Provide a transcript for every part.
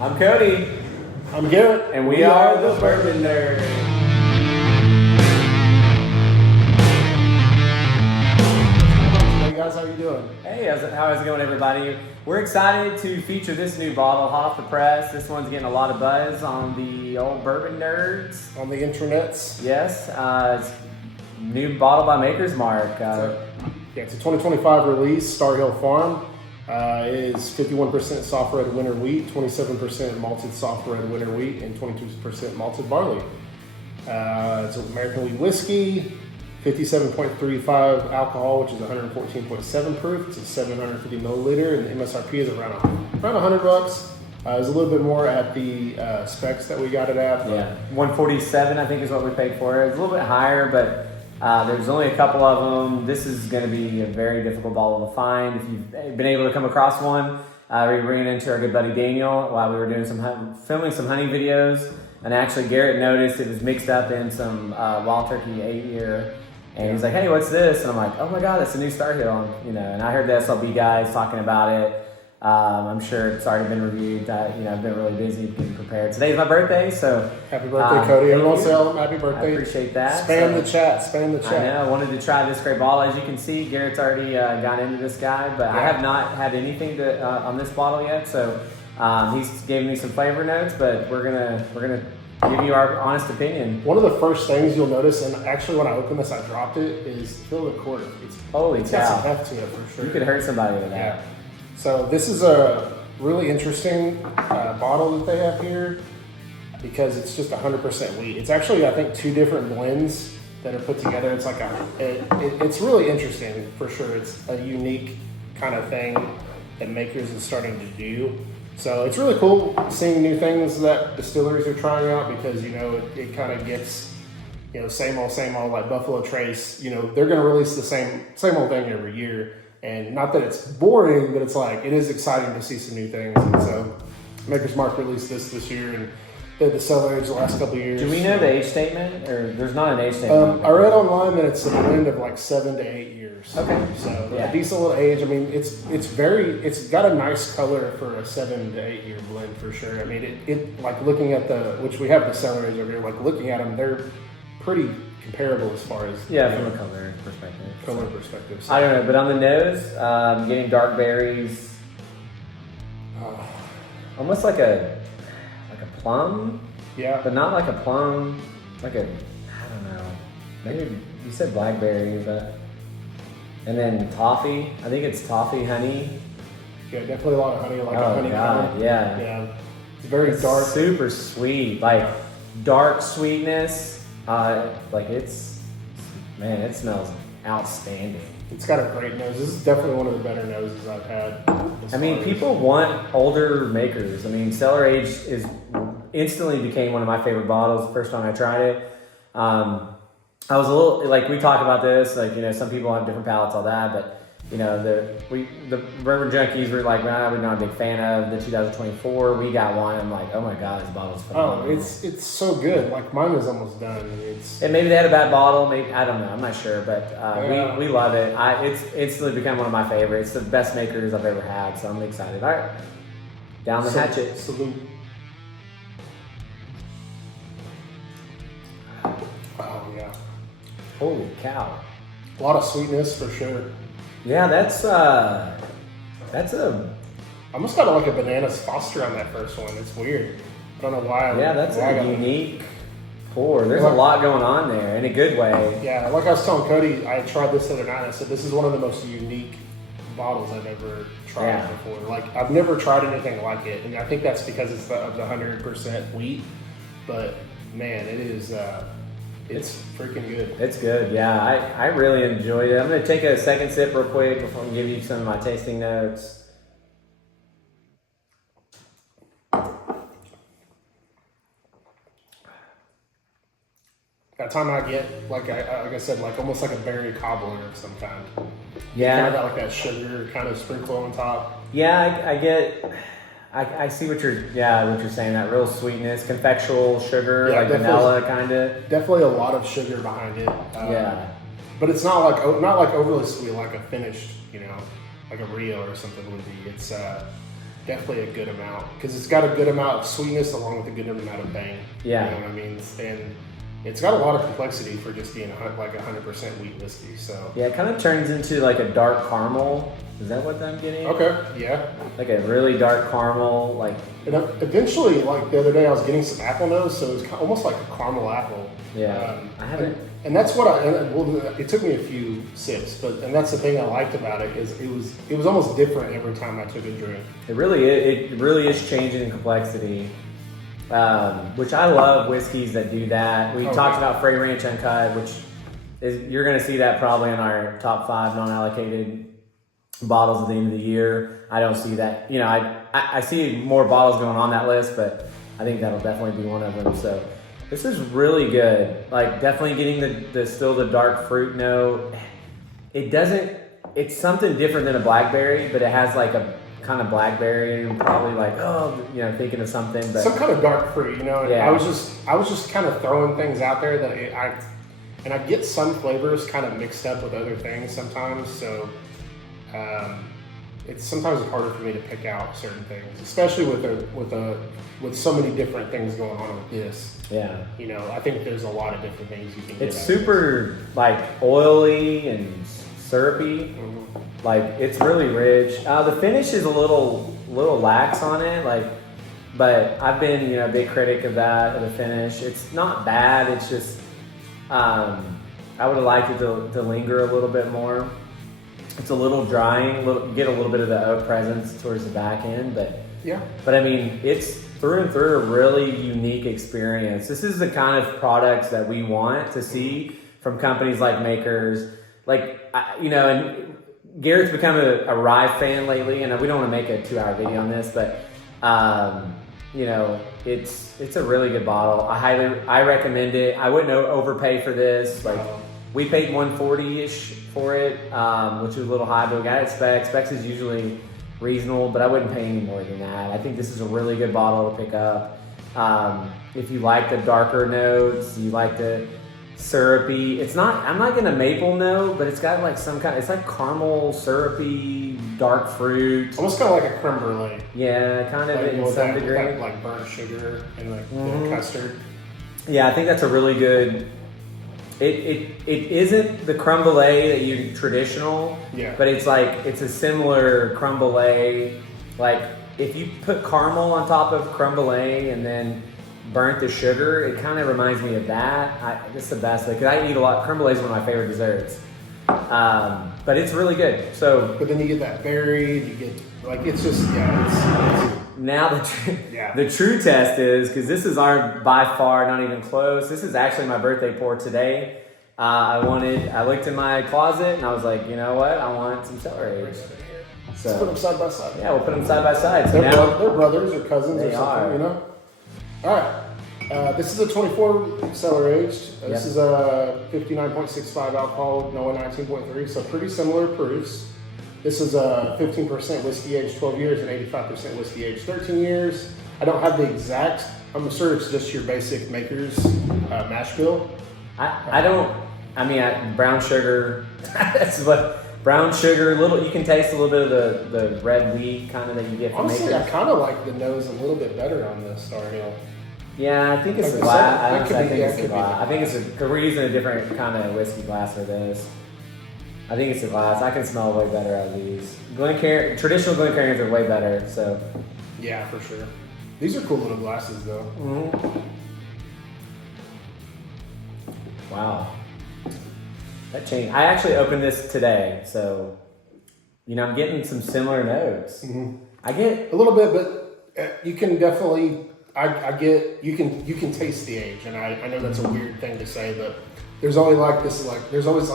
I'm Cody. I'm Garrett. And we are the Bourbon Nerds. Hey guys, how you doing? Hey, how's it going, everybody? We're excited to feature this new bottle, hot off the press. This one's getting a lot of buzz on the old Bourbon Nerds. On the internets. Yes, it's new bottle by Maker's Mark. It's a 2025 release, Star Hill Farm. It is 51% soft red winter wheat, 27% malted soft red winter wheat, and 22% malted barley. It's an American wheat whiskey, 57.35 alcohol, which is 114.7 proof. It's a 750 milliliter, and the MSRP is around $100. There's a little bit more at the specs that we got it at. Yeah, 147 I think is what we paid for it. It's a little bit higher, but there's only a couple of them. This is going to be a very difficult bottle to find. If you've been able to come across one, we ran into our good buddy Daniel while we were doing filming some hunting videos, and actually Garrett noticed it was mixed up in some Wild Turkey 8-year, and he's like, "Hey, what's this?" And I'm like, "Oh my God, that's a new Star Hill." And I heard the SLB guys talking about it. I'm sure it's already been reviewed. I've been really busy getting prepared. Today's my birthday, so happy birthday, Cody! Everyone say happy birthday. I appreciate that. Spam the chat. Spam the chat. I know. I wanted to try this great bottle. As you can see, Garrett's already got into this guy, but I have not had anything on this bottle yet. So he's gave me some flavor notes, but we're gonna give you our honest opinion. One of the first things you'll notice, and actually when I opened this, I dropped it, is feel the cork. It's got some heft to it for sure. You could hurt somebody with that. Yeah. So this is a really interesting bottle that they have here because it's just 100% wheat. It's actually, I think, two different blends that are put together. It's like it's really interesting for sure. It's a unique kind of thing that Makers is starting to do. So it's really cool seeing new things that distilleries are trying out because, it kind of gets, same old, like Buffalo Trace. They're going to release the same old thing every year. And not that it's boring, but it's like, it is exciting to see some new things. And so Maker's Mark released this year, and they had the cellar age the last couple of years. Do we know the age statement? Or there's not an age statement? I read online that it's a blend of like 7 to 8 years. Okay. So a decent little age. I mean, it's got a nice color for a 7 to 8 year blend for sure. I mean, it like looking at which we have the cellar age over here, like looking at them, they're pretty comparable as far as from a color perspective. So. I don't know, but on the nose, getting dark berries, almost like a plum. Yeah, but not like a plum, I don't know. Maybe you said blackberry, and then toffee. I think it's toffee honey. Yeah, definitely a lot of honey, a honey color. Yeah. It's very dark, super sweet, dark sweetness. It smells outstanding. It's got a great nose. This is definitely one of the better noses I've had. People want older makers. Cellar Age instantly became one of my favorite bottles the first time I tried it. I was a little, we talk about this, some people have different palates, all that, but the Bourbon Junkies were like, we're not a big fan of the 2024. We got one. I'm like, oh my God, this bottle's phenomenal. Oh, it's so good. Like mine was almost done. And maybe they had a bad bottle. Maybe, I don't know. I'm not sure, but we love it. It's instantly become one of my favorites. The best makers I've ever had. So I'm excited. All right, down the hatchet. Salute. Oh yeah. Holy cow. A lot of sweetness for sure. Yeah, that's a. I almost got like a bananas Foster on that first one. It's weird. I don't know why. That's a unique pour. There's a lot going on there in a good way. Yeah, like I was telling Cody, I tried this the other night. I said this is one of the most unique bottles I've ever tried before. Like I've never tried anything like it, and I think that's because it's of the 100% wheat. But man, it is. It's freaking good. It's good, yeah. I really enjoyed it. I'm going to take a second sip real quick before I give you some of my tasting notes. That time I get, like I said, like almost like a berry cobbler of some kind. Yeah. Kind of got like that sugar kind of sprinkle on top. Yeah, I get... I see what you're saying. That real sweetness, confectional sugar, like vanilla kind of. Definitely a lot of sugar behind it. But it's not like overly sweet, like a finished, like a Rio or something would be. It's definitely a good amount because it's got a good amount of sweetness along with a good amount of bang. Yeah. You know what I mean? And it's got a lot of complexity for just being like 100% wheat whiskey. So Yeah, it kind of turns into like a dark caramel. Is that what I'm getting? okay, yeah. Like a really dark caramel, like. And eventually, like the other day, I was getting some apple nose, so it was almost like a caramel apple. Yeah, I haven't. And that's what it took me a few sips, and that's the thing I liked about it is it was almost different every time I took a drink. It really is changing in complexity, which I love whiskeys that do that. We talked about Frey Ranch Uncut, which is you're going to see that probably in our top 5 non-allocated bottles at the end of the year. I don't see that. You know, I see more bottles going on that list, but I think that'll definitely be one of them. So. This is really good. Like definitely getting the still the dark fruit note. It's something different than a blackberry, but it has like a kind of blackberry and probably like, thinking of something. But some kind of dark fruit, you know. Yeah. I was just kind of throwing things out there that I get some flavors kind of mixed up with other things sometimes. So it's sometimes harder for me to pick out certain things, especially with so many different things going on with this. Yeah. You know, I think there's a lot of different things you can get. It's super like oily and syrupy. Mm-hmm. Like it's really rich. The finish is a little lax on it, but I've been a big critic of the finish. It's not bad. It's just I would have liked it to linger a little bit more. It's a little drying. You get a little bit of the oak presence towards the back end, but I mean it's through and through a really unique experience. This is the kind of products that we want to see from companies like Makers. And Garrett's become a rye fan lately, and we don't want to make a 2-hour video on this, but it's a really good bottle. I recommend it. I wouldn't overpay for this. Like we paid $140-ish for it, which was a little high, but we got it at Specs. Specs is usually reasonable, but I wouldn't pay any more than that. I think this is a really good bottle to pick up. If you like the darker notes, you like the syrupy. I'm not getting a maple note, but it's got like it's like caramel, syrupy, dark fruit. Almost kind of like a creme brulee. Yeah, kind of in some degree. Like burnt sugar and like the custard. Yeah, I think that's a really good. It isn't the creme brulee that you traditional, but it's a similar creme brulee. Like if you put caramel on top of creme brulee and then burnt the sugar, it kind of reminds me of that. It's the best way because I eat a lot. Creme brulee is one of my favorite desserts, but it's really good. So, but then you get that berry. You get it's just it's now the true test is, because this is by far not even close. This is actually my birthday pour today. I looked in my closet and I was like, you know what? I want some cellar aged. So let's put them side by side. Yeah, we'll put them side by side. So they're brothers or cousins or something, are. you know? All right. This is a 24 cellar aged. This is a 59.65 alcohol, NOAA 19.3, so pretty similar proofs. This is a 15% whiskey aged 12 years and 85% whiskey aged 13 years. I don't have the exact, I'm sure it's just your basic Maker's mash bill. Brown sugar, that's what, brown sugar, you can taste a little bit of the red wheat kind of that you get from Honestly, Maker's. I kind of like the nose a little bit better on this Star Hill. Yeah, I think it's the glass. I think it's because we're using a different kind of whiskey glass for this. I think it's the glass. I can smell way better out of these. Traditional Glencairns are way better. So. Yeah, for sure. These are cool little glasses, though. Mm-hmm. Wow. That changed. I actually opened this today, so I'm getting some similar notes. Mm-hmm. I get a little bit, but you can definitely. I get you can taste the age, and I know that's a weird thing to say, but there's always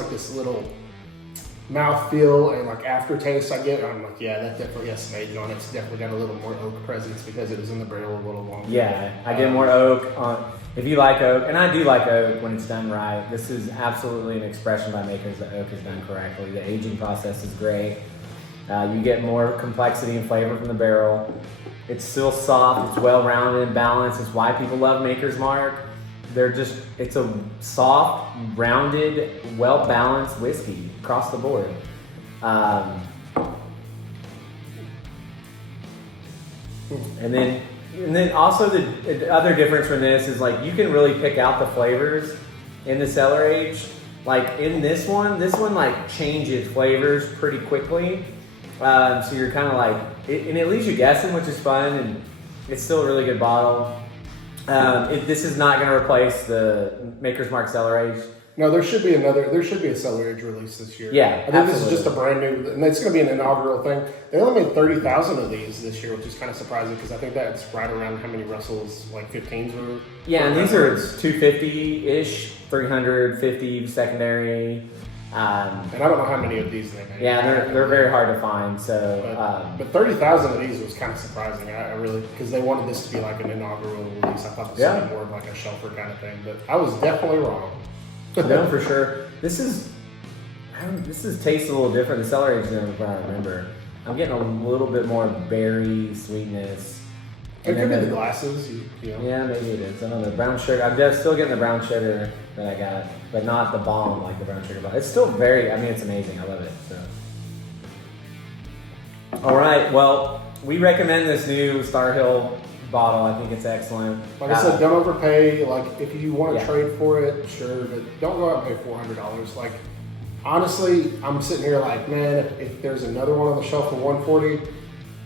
this little mouthfeel and like aftertaste I get. I'm like, yeah, that definitely has some age on it. It's definitely got a little more oak presence because it was in the barrel a little longer. Yeah, I get more oak on. If you like oak, and I do like oak when it's done right, this is absolutely an expression by Makers that oak is done correctly. The aging process is great. You get more complexity and flavor from the barrel. It's still soft, it's well-rounded and balanced. It's why people love Maker's Mark. It's a soft, rounded, well-balanced whiskey across the board. And then also the other difference from this is like you can really pick out the flavors in the cellar age. Like in this one like changes flavors pretty quickly. So you're kind of like, and it leaves you guessing, which is fun, and it's still a really good bottle. This is not going to replace the Maker's Mark Cellar Age. No, there should be a cellar age release this year. Yeah, I think this is just a brand new, and it's going to be an inaugural thing. They only made 30,000 of these this year, which is kind of surprising because I think that's right around how many Russell's like 15s were. Yeah, and these are 250-ish, 350 secondary. And I don't know how many of these they made. Yeah, they're very hard to find. So, but 30,000 of these was kind of surprising. I really, because they wanted this to be like an inaugural release. I thought this would be more of like a shelfer kind of thing, but I was definitely wrong. No, for sure. This tastes a little different. The cellar age than I remember. I'm getting a little bit more berry sweetness. It could be the glasses, you know. Yeah, maybe it is. I don't know. Brown sugar. I'm still getting the brown sugar that I got, but not the bomb like the brown sugar bomb. It's still it's amazing. I love it. So. All right. Well, we recommend this new Star Hill bottle. I think it's excellent. Like I said, don't overpay. Like if you want to trade for it, sure, but don't go out and pay $400. Like honestly, I'm sitting here like, man, if there's another one on the shelf for $140,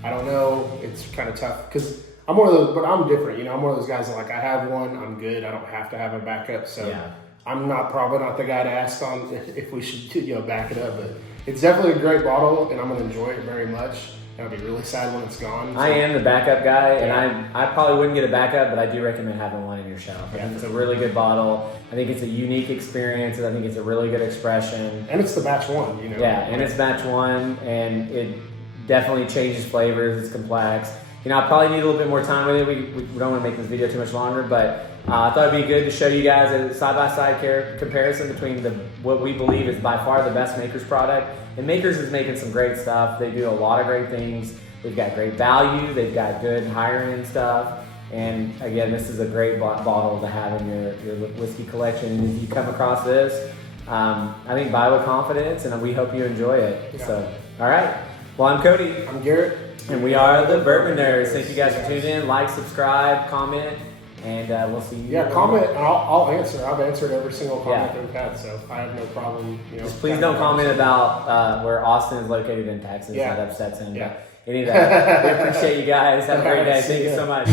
I don't know. It's kind of tough because I'm one of those, but I'm different. You know, I'm one of those guys that like I have one, I'm good. I don't have to have a backup. So I'm probably not the guy to ask on if we should back it up. But it's definitely a great bottle, and I'm gonna enjoy it very much. I'll be really sad when it's gone. So. I am the backup guy, and I probably wouldn't get a backup, but I do recommend having one in your shelf. I think it's a really good bottle. I think it's a unique experience, and I think it's a really good expression. And it's the batch one, you know. Yeah, and it's batch one, and it definitely changes flavors. It's complex. You know, I probably need a little bit more time with it. We don't want to make this video too much longer, but I thought it'd be good to show you guys a side-by-side comparison between what we believe is by far the best Maker's product. And Maker's is making some great stuff. They do a lot of great things. They've got great value. They've got good higher-end stuff. And again, this is a great bottle to have in your whiskey collection. And if you come across this, I think buy with confidence, and we hope you enjoy it. Yeah. So, all right. Well, I'm Cody. I'm Garrett. And we are the Bourbon Nerds. Thank you guys for tuning in. Like, subscribe, comment, and we'll see you. Yeah, comment. I'll answer. I've answered every single comment that we've had, so I have no problem. Just please don't comment about where Austin is located in Texas. Yeah. That upsets him. Yeah. But any of that. We appreciate you guys. Have a great day. Thank you so much.